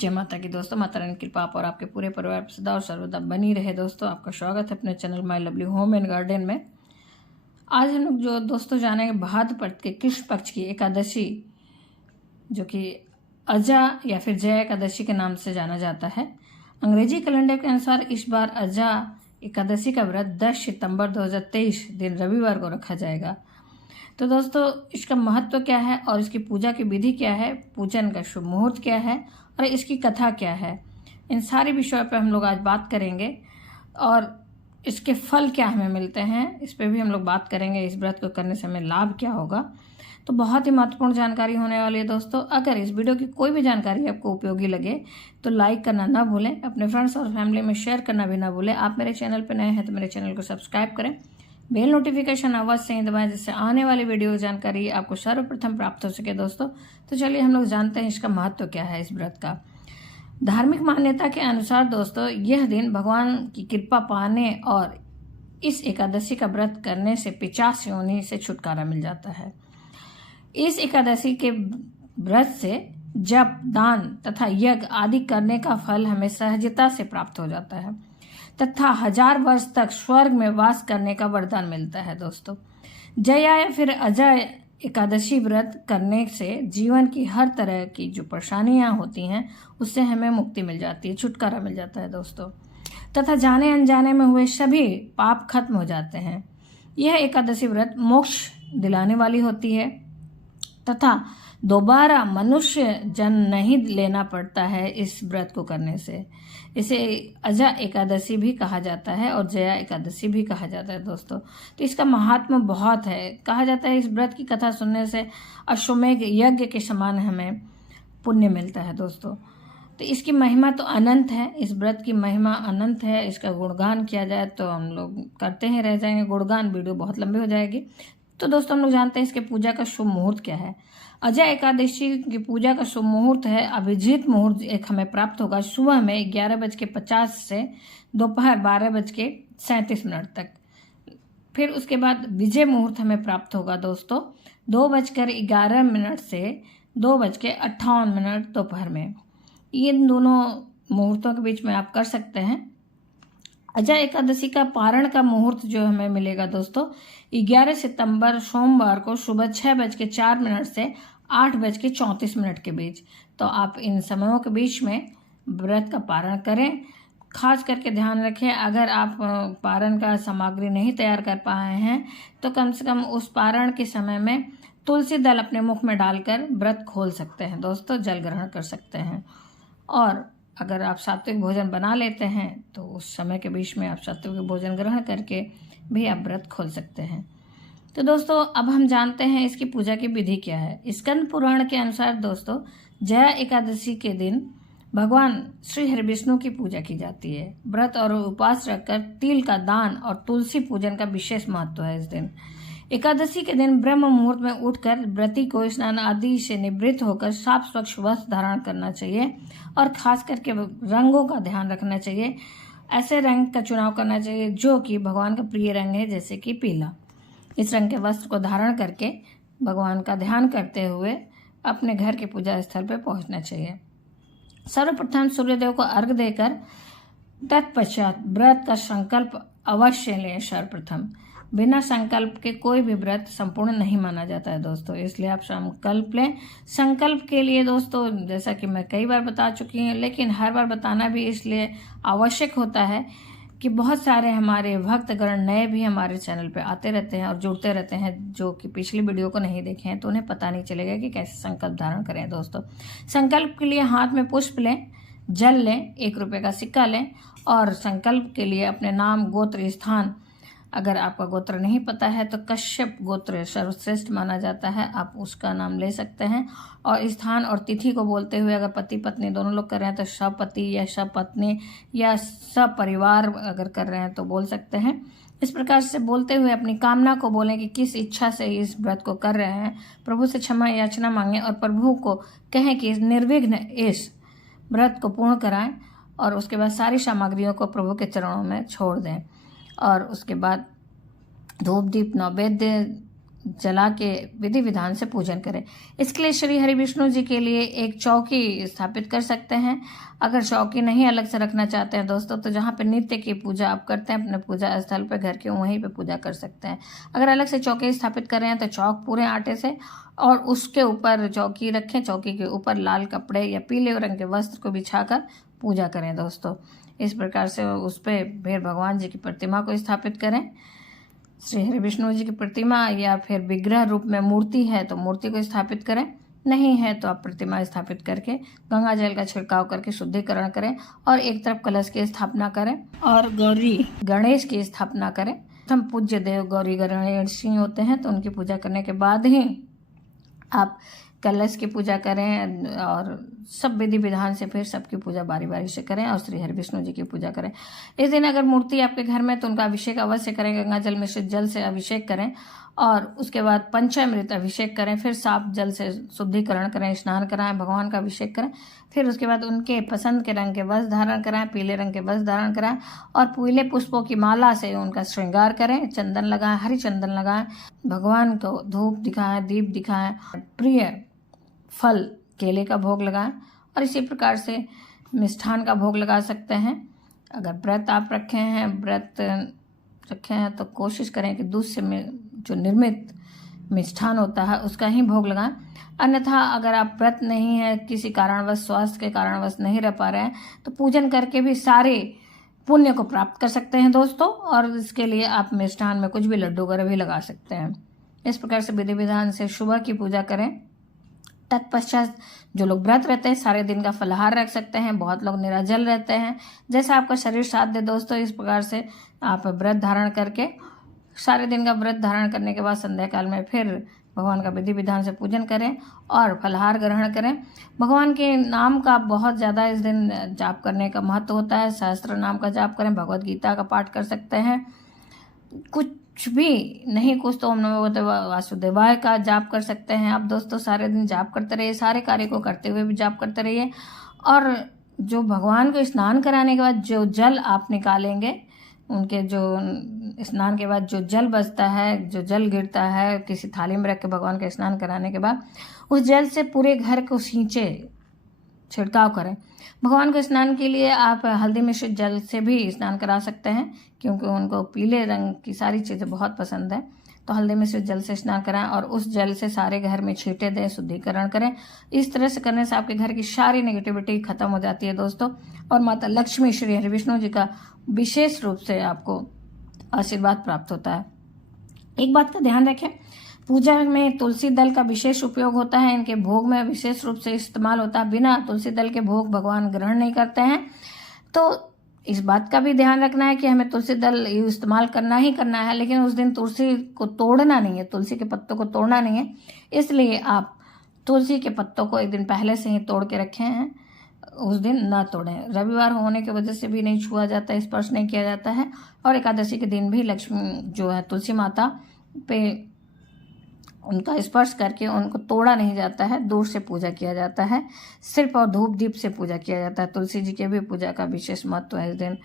जय माता की दोस्तों, माता रानी की कृपा आप और आपके पूरे परिवार पर सदा और सर्वदा बनी रहे। दोस्तों, आपका स्वागत है अपने channel my lovely home and garden में। आज हम लोग जो दोस्तों जानेंगे भाद्रपद के कृष्ण पक्ष की एकादशी, जो कि अजा या फिर जय एकादशी के नाम से जाना जाता है। अंग्रेजी कैलेंडर के अनुसार इस बार अजा एकादशी का व्रत 10 सितंबर 2023 दिन रविवार को रखा जाएगा। तो दोस्तों, इसका महत्व क्या है और इसकी पूजा की विधि क्या है, पूजन का शुभ मुहूर्त क्या है और इसकी कथा क्या है, इन सारे विषयों पर हम लोग आज बात करेंगे। और इसके फल क्या हमें मिलते हैं, इस पर भी हम लोग बात करेंगे। इस व्रत को करने से हमें लाभ क्या होगा, तो बहुत ही महत्वपूर्ण जानकारी होने वाली है। दोस्तों, अगर इस वीडियो की कोई भी जानकारी आपको उपयोगी लगे तो लाइक करना ना भूलें, अपने फ्रेंड्स और फैमिली में शेयर करना भी ना भूलें। आप मेरे चैनल पर नए हैं तो मेरे चैनल को सब्सक्राइब करें, बेल नोटिफिकेशन अवश्य से ही दबाएं, जिससे आने वाली वीडियो जानकारी आपको सर्वप्रथम प्राप्त हो सके। दोस्तों, तो चलिए हम लोग जानते हैं इसका महत्व क्या है इस व्रत का। धार्मिक मान्यता के अनुसार दोस्तों, यह दिन भगवान की कृपा पाने और इस एकादशी का व्रत करने से 50 योनि से छुटकारा मिल जाता है। इस एकादशी के व्रत से जप, दान तथा यज्ञ आदि करने का फल हमें सहजता से प्राप्त हो जाता है तथा 1000 वर्ष तक स्वर्ग में वास करने का वरदान मिलता है। दोस्तों, जया या फिर अजय एकादशी व्रत करने से जीवन की हर तरह की जो परेशानियां होती हैं उससे हमें मुक्ति मिल जाती है, छुटकारा मिल जाता है दोस्तों, तथा जाने अनजाने में हुए सभी पाप खत्म हो जाते हैं। यह एकादशी व्रत मोक्ष दिलाने वाली होती है तथा दोबारा मनुष्य जन्म नहीं लेना पड़ता है इस व्रत को करने से। इसे अजा एकादशी भी कहा जाता है और जया एकादशी भी कहा जाता है। दोस्तों, तो इसका महात्म्य बहुत है। कहा जाता है इस व्रत की कथा सुनने से अश्वमेघ यज्ञ के समान हमें पुण्य मिलता है। दोस्तों, तो इसकी महिमा तो अनंत है, इस व्रत की महिमा अनंत है। इसका गुणगान किया जाए तो हम लोग करते ही रह जाएंगे, गुणगान वीडियो बहुत लंबी हो जाएगी। तो दोस्तों, हम लोग जानते हैं इसके पूजा का शुभ मुहूर्त क्या है। अजय एकादशी की पूजा का शुभ मुहूर्त है, अभिजीत मुहूर्त एक हमें प्राप्त होगा सुबह में 11:50 से दोपहर 12:37 तक। फिर उसके बाद विजय मुहूर्त हमें प्राप्त होगा दोस्तों 2:11 से 2:58 दोपहर में। इन दोनों मुहूर्तों के बीच में आप कर सकते हैं। अजय एकादशी का पारण का मुहूर्त जो हमें मिलेगा दोस्तों 11 सितंबर सोमवार को सुबह 6:04 से 8:34 के बीच। तो आप इन समयों के बीच में व्रत का पारण करें। खास करके ध्यान रखें, अगर आप पारण का सामग्री नहीं तैयार कर पाए हैं तो कम से कम उस पारण के समय में तुलसी दल अपने मुख में डालकर व्रत खोल सकते हैं दोस्तों, जल ग्रहण कर सकते हैं। और अगर आप सात्विक भोजन बना लेते हैं तो उस समय के बीच में आप सात्विक भोजन ग्रहण करके भी आप व्रत खोल सकते हैं। तो दोस्तों, अब हम जानते हैं इसकी पूजा की विधि क्या है। स्कंद पुराण के अनुसार दोस्तों, जया एकादशी के दिन भगवान श्री हरि विष्णु की पूजा की जाती है। व्रत और उपवास रखकर तिल का दान और तुलसी पूजन का विशेष महत्व है इस दिन। एकादशी के दिन ब्रह्म मुहूर्त में उठकर व्रती को स्नान आदि से निवृत्त होकर साफ स्वच्छ वस्त्र धारण करना चाहिए और खास करके रंगों का ध्यान रखना चाहिए। ऐसे रंग का चुनाव करना चाहिए जो कि भगवान का प्रिय रंग है, जैसे कि पीला। इस रंग के वस्त्र को धारण करके भगवान का ध्यान करते हुए अपने घर के पूजा स्थल पर पहुंचना चाहिए। सर्वप्रथम सूर्यदेव को अर्घ्य देकर तत्पश्चात व्रत का संकल्प अवश्य लें। सर्वप्रथम बिना संकल्प के कोई भी व्रत संपूर्ण नहीं माना जाता है दोस्तों, इसलिए आप संकल्प लें। संकल्प के लिए दोस्तों, जैसा कि मैं कई बार बता चुकी हूँ, लेकिन हर बार बताना भी इसलिए आवश्यक होता है कि बहुत सारे हमारे भक्तगण नए भी हमारे चैनल पे आते रहते हैं और जुड़ते रहते हैं, जो कि पिछली वीडियो को नहीं देखे हैं, तो उन्हें पता नहीं चलेगा कि कैसे संकल्प धारण करें। दोस्तों, संकल्प के लिए हाथ में पुष्प लें, जल लें, 1 रुपये का सिक्का लें और संकल्प के लिए अपने नाम, गोत्र, स्थान, अगर आपका गोत्र नहीं पता है तो कश्यप गोत्र सर्वश्रेष्ठ माना जाता है, आप उसका नाम ले सकते हैं। और स्थान और तिथि को बोलते हुए, अगर पति पत्नी दोनों लोग कर रहे हैं तो सपति या सपत्नी या सपरिवार अगर कर रहे हैं तो बोल सकते हैं। इस प्रकार से बोलते हुए अपनी कामना को बोलें कि किस इच्छा से इस व्रत को कर रहे हैं। प्रभु से क्षमा याचना मांगें और प्रभु को कहें कि निर्विघ्न इस व्रत को पूर्ण कराएं और उसके बाद सारी सामग्रियों को प्रभु के चरणों में छोड़ दें। और उसके बाद धूप दीप नैवेद्य जला के विधि विधान से पूजन करें। इसके लिए श्री हरि विष्णु जी के लिए एक चौकी स्थापित कर सकते हैं। अगर चौकी नहीं अलग से रखना चाहते हैं दोस्तों, तो जहाँ पे नित्य की पूजा आप करते हैं अपने पूजा स्थल पे, घर के वहीं पे पूजा कर सकते हैं। अगर अलग से चौकी स्थापित कर रहे हैं तो चौक पूरे आटे से और उसके ऊपर चौकी रखें। चौकी के ऊपर लाल कपड़े या पीले रंग के वस्त्र को बिछाकर पूजा करें दोस्तों। इस प्रकार से उस पर फिर भगवान जी की प्रतिमा को स्थापित करें। श्री हरि विष्णु जी की प्रतिमा या फिर विग्रह रूप में मूर्ति है तो मूर्ति को स्थापित करें, नहीं है तो आप प्रतिमा स्थापित करके गंगा जल का छिड़काव करके शुद्धिकरण करें और एक तरफ कलश की स्थापना करें और गौरी गणेश की स्थापना करें। हम पूज्य देव गौरी गणेश ही होते हैं, तो उनकी पूजा करने के बाद ही आप कलश की पूजा करें और सब विधि विधान से फिर सबकी पूजा बारी बारी से करें और श्री हरि विष्णु जी की पूजा करें। इस दिन अगर मूर्ति आपके घर में तो उनका अभिषेक अवश्य करें। गंगा जल मिश्रित जल से अभिषेक करें और उसके बाद पंचामृत अभिषेक करें। फिर साफ जल से शुद्धिकरण करें, स्नान कराएं, भगवान का अभिषेक करें। फिर उसके बाद उनके पसंद के रंग के वस्त्र धारण कराएं, पीले रंग के वस्त्र धारण कराएं और पीले पुष्पों की माला से उनका श्रृंगार करें। चंदन लगाएं, हरी चंदन लगाएं, भगवान को धूप दिखाएं, दीप दिखाएं, प्रिय फल केले का भोग लगाएं और इसी प्रकार से मिष्ठान का भोग लगा सकते हैं। अगर व्रत आप रखे हैं तो कोशिश करें कि दूध से जो निर्मित मिष्ठान होता है उसका ही भोग लगाएं। अन्यथा अगर आप व्रत नहीं है, किसी कारणवश स्वास्थ्य के कारणवश नहीं रह पा रहे हैं, तो पूजन करके भी सारे पुण्य को प्राप्त कर सकते हैं दोस्तों। और इसके लिए आप मिष्ठान में कुछ भी लड्डू वगैरह भी लगा सकते हैं। इस प्रकार से विधि विधान से सुबह की पूजा करें। तत्पश्चात जो लोग व्रत रहते हैं सारे दिन का फलाहार रख सकते हैं। बहुत लोग निराजल रहते हैं, जैसा आपका शरीर साथ दे दोस्तों। इस प्रकार से आप व्रत धारण करके सारे दिन का व्रत धारण करने के बाद संध्या काल में फिर भगवान का विधि विधान से पूजन करें और फलाहार ग्रहण करें। भगवान के नाम का बहुत ज़्यादा इस दिन जाप करने का महत्व होता है। सहस्त्र नाम का जाप करें, भगवत गीता का पाठ कर सकते हैं। कुछ भी नहीं कुछ तो ओम नमो भगवते वासुदेवाय का जाप कर सकते हैं आप दोस्तों। सारे दिन जाप करते रहिए, सारे कार्य को करते हुए भी जाप करते रहिए। और जो भगवान को स्नान कराने के बाद जो जल आप निकालेंगे, उनके जो स्नान के बाद जो जल बचता है, जो जल गिरता है किसी थाली में रख के भगवान का स्नान कराने के बाद, उस जल से पूरे घर को सींचे, छिड़काव करें। भगवान को स्नान के लिए आप हल्दी मिश्रित जल से भी स्नान करा सकते हैं, क्योंकि उनको पीले रंग की सारी चीज़ें बहुत पसंद है। तो हल्दी मिश्रित जल से स्नान कराएं और उस जल से सारे घर में छींटे दें, शुद्धिकरण करें। इस तरह से करने से आपके घर की सारी नेगेटिविटी खत्म हो जाती है दोस्तों। और माता लक्ष्मी श्री हरि विष्णु जी का विशेष रूप से आपको आशीर्वाद प्राप्त होता है। एक बात का ध्यान रखें, पूजा में तुलसी दल का विशेष उपयोग होता है। इनके भोग में विशेष रूप से इस्तेमाल होता है। बिना तुलसी दल के भोग भगवान ग्रहण नहीं करते हैं। तो इस बात का भी ध्यान रखना है कि हमें तुलसी दल इस्तेमाल करना ही करना है, लेकिन उस दिन तुलसी को तोड़ना नहीं है, तुलसी के पत्तों को तोड़ना नहीं है। इसलिए आप तुलसी के पत्तों को एक दिन पहले से ही तोड़ के रखे हैं, उस दिन ना तोड़ें। रविवार होने की वजह से भी नहीं छुआ जाता, स्पर्श नहीं किया जाता है। और एकादशी के दिन भी लक्ष्मी जो है तुलसी माता पे उनका स्पर्श करके उनको तोड़ा नहीं जाता है, दूर से पूजा किया जाता है। सिर्फ और धूप दीप से पूजा किया जाता है। तुलसी जी के भी पूजा का विशेष महत्व है इस दिन।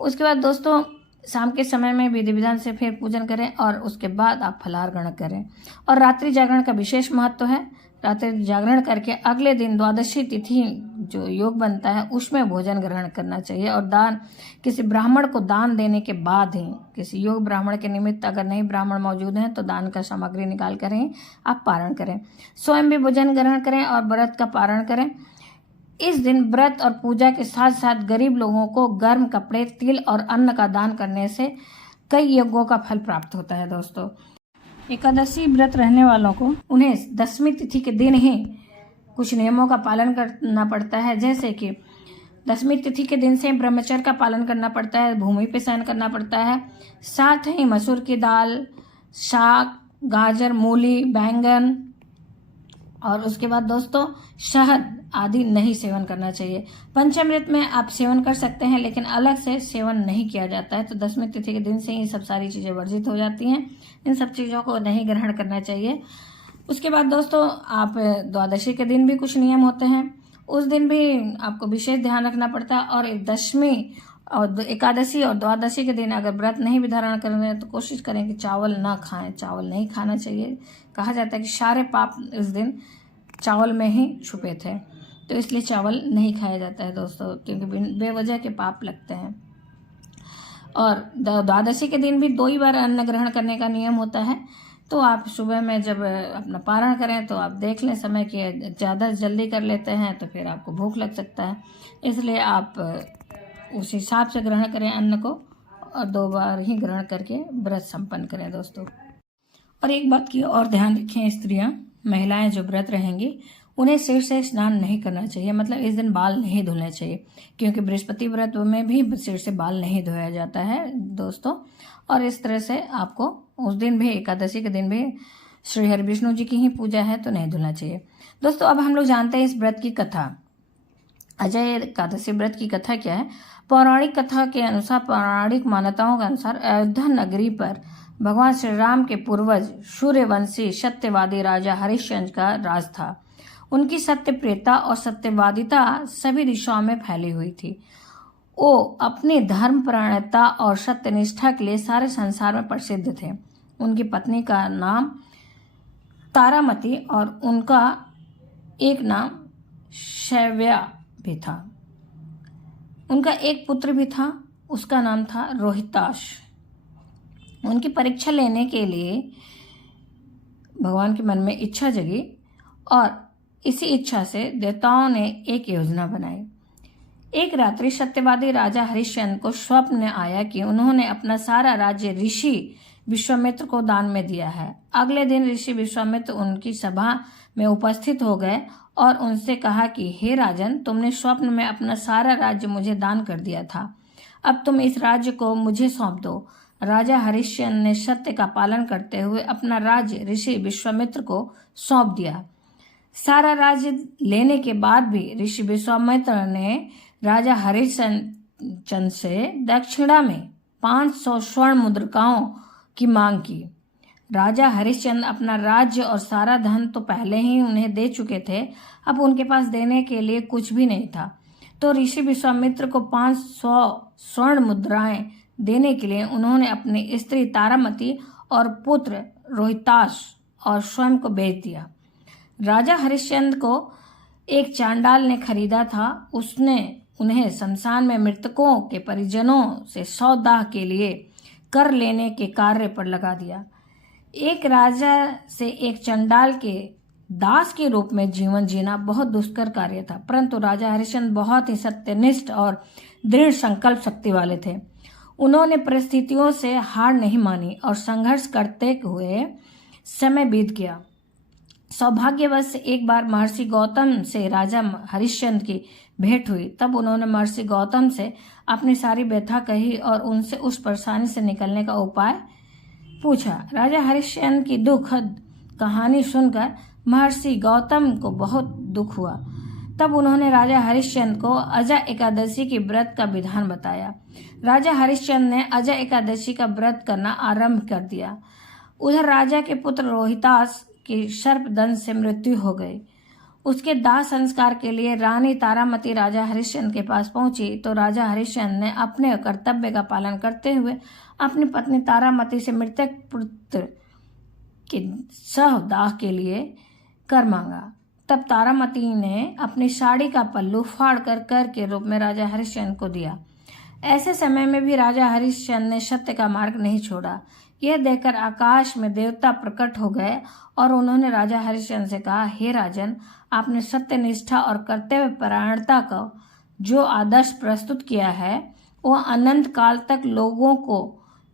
उसके बाद दोस्तों शाम के समय में विधि विधान से फिर पूजन करें और उसके बाद आप फलाहार ग्रहण करें। और रात्रि जागरण का विशेष महत्व है। रात्रि जागरण करके अगले दिन द्वादशी तिथि जो योग बनता है उसमें भोजन ग्रहण करना चाहिए। और दान किसी ब्राह्मण को दान देने के बाद ही, किसी योग ब्राह्मण के निमित्त अगर नहीं ब्राह्मण मौजूद हैं तो दान का सामग्री निकाल कर ही आप पारण करें। स्वयं भी भोजन ग्रहण करें और व्रत का पारण करें। इस दिन व्रत और पूजा के साथ साथ गरीब लोगों को गर्म कपड़े, तिल और अन्न का दान करने से कई यज्ञों का फल प्राप्त होता है दोस्तों। एकादशी व्रत रहने वालों को उन्हें दशमी तिथि के दिन ही कुछ नियमों का पालन करना पड़ता है। जैसे कि दशमी तिथि के दिन से ब्रह्मचर्य का पालन करना पड़ता है, भूमि पे शयन करना पड़ता है। साथ ही मसूर की दाल, साग, गाजर, मूली, बैंगन और उसके बाद दोस्तों शहद आदि नहीं सेवन करना चाहिए। पंचामृत में आप सेवन कर सकते हैं, लेकिन अलग से सेवन नहीं किया जाता है। तो दशमी तिथि के दिन से ही सब सारी चीज़ें वर्जित हो जाती हैं। इन सब चीज़ों को नहीं ग्रहण करना चाहिए। उसके बाद दोस्तों आप द्वादशी के दिन भी कुछ नियम होते हैं, उस दिन भी आपको विशेष ध्यान रखना पड़ता है। और एक दशमी और एकादशी और द्वादशी के दिन अगर व्रत नहीं भी धारण कर रहे हैं तो कोशिश करें कि चावल ना खाएं, चावल नहीं खाना चाहिए। कहा जाता है कि सारे पाप इस दिन चावल में ही छुपे थे, तो इसलिए चावल नहीं खाया जाता है दोस्तों, क्योंकि बेवजह के पाप लगते हैं। और द्वादशी के दिन भी 2 ही बार अन्न ग्रहण करने का नियम होता है। तो आप सुबह में जब अपना पारण करें तो आप देख लें समय कि ज़्यादा जल्दी कर लेते हैं तो फिर आपको भूख लग सकता है, इसलिए आप उस हिसाब से ग्रहण करें अन्न को, और 2 बार ही ग्रहण करके व्रत संपन्न करें दोस्तों। और एक बात की और ध्यान रखें, स्त्रियां, महिलाएं जो व्रत रहेंगी उन्हें सिर से स्नान नहीं करना चाहिए, मतलब इस दिन बाल नहीं धुलने चाहिए, क्योंकि बृहस्पति व्रत में भी सिर से बाल नहीं धोया जाता है दोस्तों। और इस तरह से आपको उस दिन भी, एकादशी के दिन भी श्री हरि विष्णु जी की ही पूजा है तो नहीं धुलना चाहिए दोस्तों। अब हम लोग जानते हैं इस व्रत की कथा। अजय एकादशी व्रत की कथा क्या है? पौराणिक कथा के अनुसार, पौराणिक मान्यताओं के अनुसार अयोध्या नगरी पर भगवान श्री राम के पूर्वज सूर्यवंशी सत्यवादी राजा हरिश्चंद्र का राज था। उनकी सत्यप्रियता और सत्यवादिता सभी दिशाओं में फैली हुई थी। वो अपनी धर्मपरायणता और सत्यनिष्ठा के लिए सारे संसार में प्रसिद्ध थे। उनकी पत्नी का नाम तारामती और उनका एक नाम शैव्या भी था। उनका एक पुत्र भी था, उसका नाम था रोहिताश। उनकी परीक्षा लेने के लिए भगवान के मन में इच्छा जगी और इसी इच्छा से देवताओं ने एक योजना बनाई। एक रात्रि सत्यवादी राजा हरिश्चंद्र को स्वप्न में आया कि उन्होंने अपना सारा राज्य ऋषि विश्वामित्र को दान में दिया है। अगले दिन ऋषि विश्वामित्र उनकी सभा में उपस्थित हो गए और उनसे कहा कि हे राजन, तुमने स्वप्न में अपना सारा राज्य मुझे दान कर दिया था, अब तुम इस राज्य को मुझे सौंप दो। राजा हरिश्चंद्र ने सत्य का पालन करते हुए अपना राज्य ऋषि विश्वामित्र को सौंप दिया। सारा राज्य लेने के बाद भी ऋषि विश्वामित्र ने राजा हरिश्चंद्र से दक्षिणा में 500 स्वर्ण मुद्रिकाओं की मांग की। राजा हरिश्चंद्र अपना राज्य और सारा धन तो पहले ही उन्हें दे चुके थे, अब उनके पास देने के लिए कुछ भी नहीं था। तो ऋषि विश्वामित्र को 500 स्वर्ण मुद्राएं देने के लिए उन्होंने अपनी स्त्री तारामती और पुत्र रोहिताश और स्वयं को बेच दिया। राजा हरिश्चंद्र को एक चांडाल ने खरीदा था। उसने उन्हें शमशान में मृतकों के परिजनों से 100 दाह के लिए कर लेने के कार्य पर लगा दिया। एक राजा से एक चंडाल के दास के रूप में जीवन जीना बहुत दुष्कर कार्य था, परंतु राजा हरिश्चंद्र बहुत ही सत्यनिष्ठ और दृढ़ संकल्प शक्ति वाले थे। उन्होंने परिस्थितियों से हार नहीं मानी और संघर्ष करते हुए समय बीत गया। सौभाग्यवश एक बार महर्षि गौतम से राजा हरिश्चंद्र की भेंट हुई। तब उन्होंने महर्षि गौतम से अपनी सारी व्यथा कही और उनसे उस परेशानी से निकलने का उपाय पूछा। राजा हरिश्चंद्र की दुखद कहानी सुनकर महर्षि गौतम को बहुत दुख हुआ। तब उन्होंने राजा हरिश्चंद्र को अजय एकादशी की व्रत का विधान बताया। राजा हरिश्चंद्र ने अजय एकादशी का व्रत करना आरंभ कर दिया। उधर राजा के पुत्र रोहितास की सर्पदंश से मृत्यु हो गई। उसके दाह संस्कार के लिए रानी तारामती राजा हरिश्चंद्र के पास पहुंची तो राजा हरिश्चंद्र ने अपने कर्तव्य का पालन करते हुए अपनी पत्नी तारामती से मृतक पुत्र के सह दाह के लिए कर मांगा। तब तारामती ने अपनी साड़ी का पल्लू फाड़कर कर के रूप में राजा हरिश्चंद्र को दिया। ऐसे समय में भी राजा हरिश्चंद्र ने सत्य का मार्ग नहीं छोड़ा। यह देखकर आकाश में देवता प्रकट हो गए और उन्होंने राजा हरिश्चंद्र से कहा, हे राजन, आपने सत्य निष्ठा और कर्तव्य परायणता का जो आदर्श प्रस्तुत किया है वह अनंत काल तक लोगों को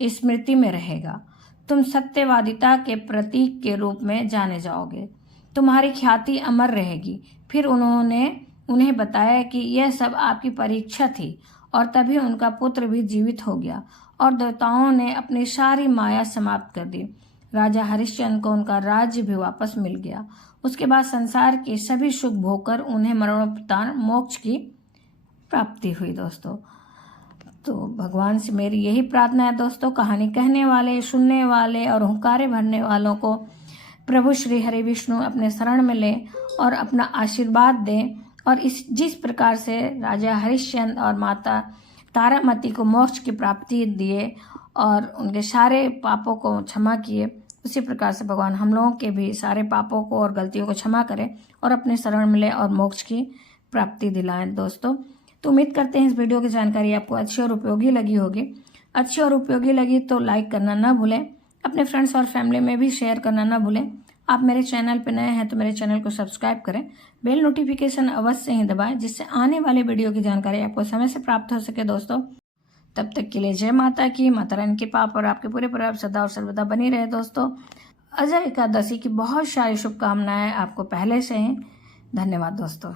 स्मृति में रहेगा। तुम सत्यवादिता के प्रतीक के रूप में जाने जाओगे, तुम्हारी ख्याति अमर रहेगी। फिर उन्होंने उन्हें बताया कि यह सब आपकी परीक्षा थी और तभी उनका पुत्र भी जीवित हो गया और देवताओं ने अपनी सारी माया समाप्त कर दी। राजा हरिश्चंद्र को उनका राज्य भी वापस मिल गया। उसके बाद संसार के सभी सुख भोगकर उन्हें मरणोपरांत मोक्ष की प्राप्ति हुई दोस्तों। तो भगवान से मेरी यही प्रार्थना है दोस्तों, कहानी कहने वाले, सुनने वाले और हुंकारे भरने वालों को प्रभु श्री हरि विष्णु अपने शरण में लें और अपना आशीर्वाद दें। और जिस प्रकार से राजा हरिश्चंद्र और माता तारामती को मोक्ष की प्राप्ति दिए और उनके सारे पापों को क्षमा किए, उसी प्रकार से भगवान हम लोगों के भी सारे पापों को और गलतियों को क्षमा करें और अपने शरण मिले और मोक्ष की प्राप्ति दिलाएं दोस्तों। तो उम्मीद करते हैं इस वीडियो की जानकारी आपको अच्छी और उपयोगी लगी होगी। अच्छी और उपयोगी लगी तो लाइक करना ना भूलें, अपने फ्रेंड्स और फैमिली में भी शेयर करना ना भूलें। आप मेरे चैनल पर नए हैं तो मेरे चैनल को सब्सक्राइब करें, बेल नोटिफिकेशन अवश्य ही दबाएं, जिससे आने वाले वीडियो की जानकारी आपको समय से प्राप्त हो सके दोस्तों। तब तक के लिए जय माता की, माता रानी की कृपा और आपके पूरे परिवार सदा और सर्वदा बनी रहे दोस्तों। अजय एकादशी की बहुत सारी शुभकामनाएं आपको पहले से हैं। धन्यवाद दोस्तों।